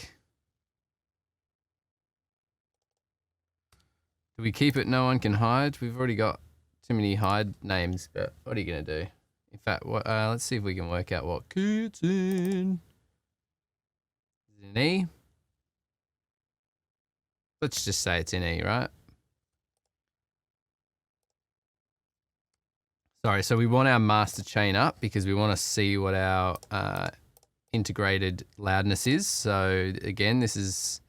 Do we keep it no one can hide? We've already got too many hide names, but what are you going to do? In fact, let's see if we can work out what key's in. Is it an E? Let's just say it's in E, right? Sorry, so we want our master chain up because we want to see what our integrated loudness is. So again, this is,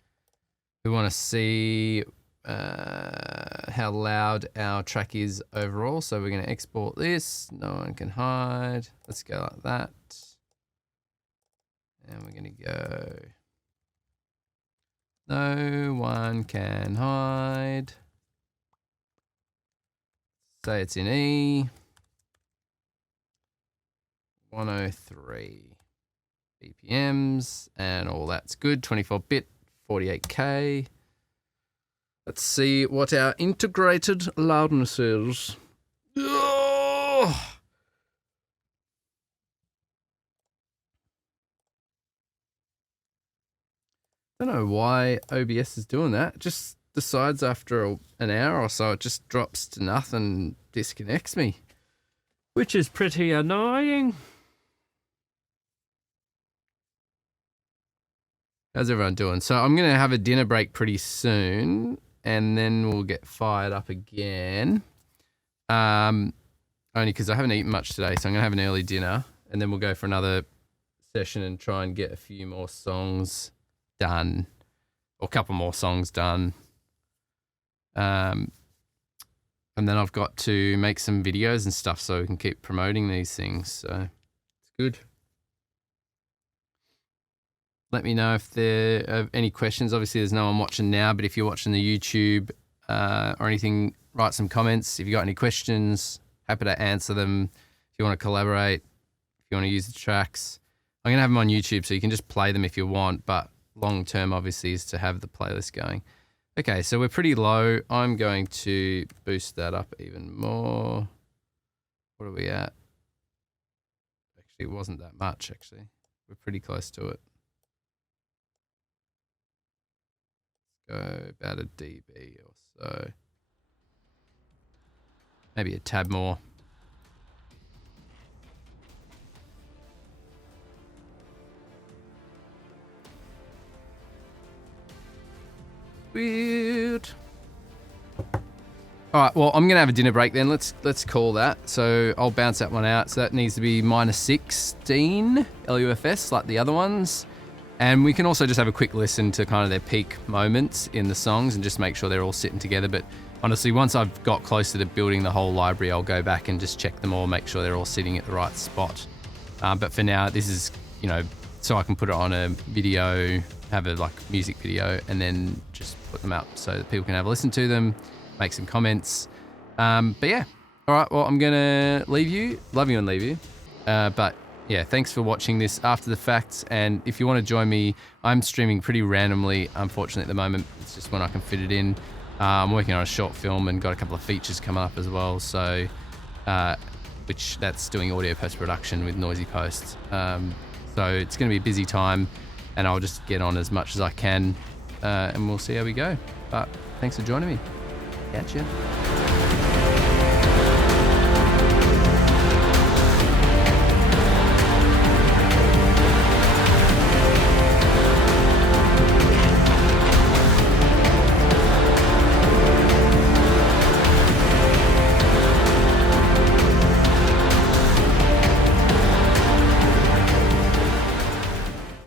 we want to see how loud our track is overall. So we're going to export this. No one can hide. Let's go like that. And we're going to go. No one can hide. Say it's in E. 103 BPMs and all that's good. 24-bit, 48K. Let's see what our integrated loudness is. Oh! I don't know why OBS is doing that. It just decides after an hour or so, it just drops to nothing, disconnects me, which is pretty annoying. How's everyone doing? So I'm going to have a dinner break pretty soon, and then we'll get fired up again. Only because I haven't eaten much today, so I'm going to have an early dinner, and then we'll go for another session and try and get a few more songs done, or a couple more songs done. And then I've got to make some videos and stuff so we can keep promoting these things. So it's good. Let me know if there are any questions. Obviously, there's no one watching now, but if you're watching the YouTube or anything, write some comments. If you've got any questions, happy to answer them. If you want to collaborate, if you want to use the tracks. I'm going to have them on YouTube, so you can just play them if you want, but long term, obviously, is to have the playlist going. Okay, so we're pretty low. I'm going to boost that up even more. What are we at? Actually, it wasn't that much, actually. We're pretty close to it. Go about a dB or so. Maybe a tad more. Weird. All right, well, I'm gonna have a dinner break then. Let's call that. So I'll bounce that one out. So that needs to be -16 LUFS like the other ones. And we can also just have a quick listen to kind of their peak moments in the songs and just make sure they're all sitting together. But honestly, once I've got closer to building the whole library, I'll go back and just check them all, make sure they're all sitting at the right spot. But for now, this is, you know, so I can put it on a video, have a like music video, and then just put them up so that people can have a listen to them, make some comments. But yeah, all right, well, I'm gonna leave you, love you and leave you. But yeah, thanks for watching this after the fact. And if you want to join me, I'm streaming pretty randomly, unfortunately, at the moment. It's just when I can fit it in. I'm working on a short film and got a couple of features coming up as well. So, which that's doing audio post-production with noisy posts. So it's going to be a busy time, and I'll just get on as much as I can, and we'll see how we go. But thanks for joining me. Catch ya.